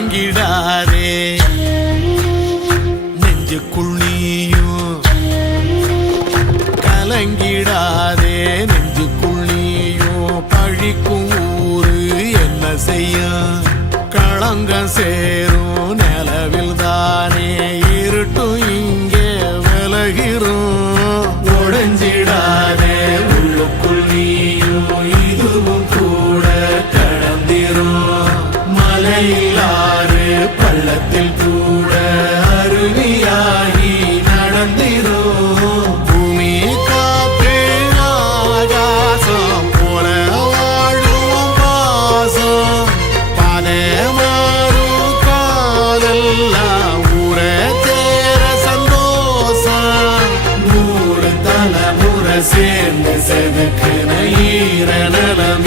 கலங்கிடாதே நெஞ்சுக்குள் நீயும் கலங்கிடாதே நெஞ்சுக்குள் நீயும் பழிக்கும் ஊரு என்ன செய்ய களங்கம் சேரும் நிலவில் தானே இருட்டும் இங்கே விலகிறோம் உடைஞ்சிடாதே உள்ளுக்குள் நீயும் இதுவும் கூட கடந்திரும் மலையிலாறு பள்ளத்தில் கூட அருவியாகி நடந்திரும் பூமி காற்று ஆகாசம் போல வாழும் பாசம் பாதை மாறும் காதெல்லாம் ஊர தேர சந்தோஷம் 100 தலைமுறை சேர்ந்து செதுக்குன ஈர நலம்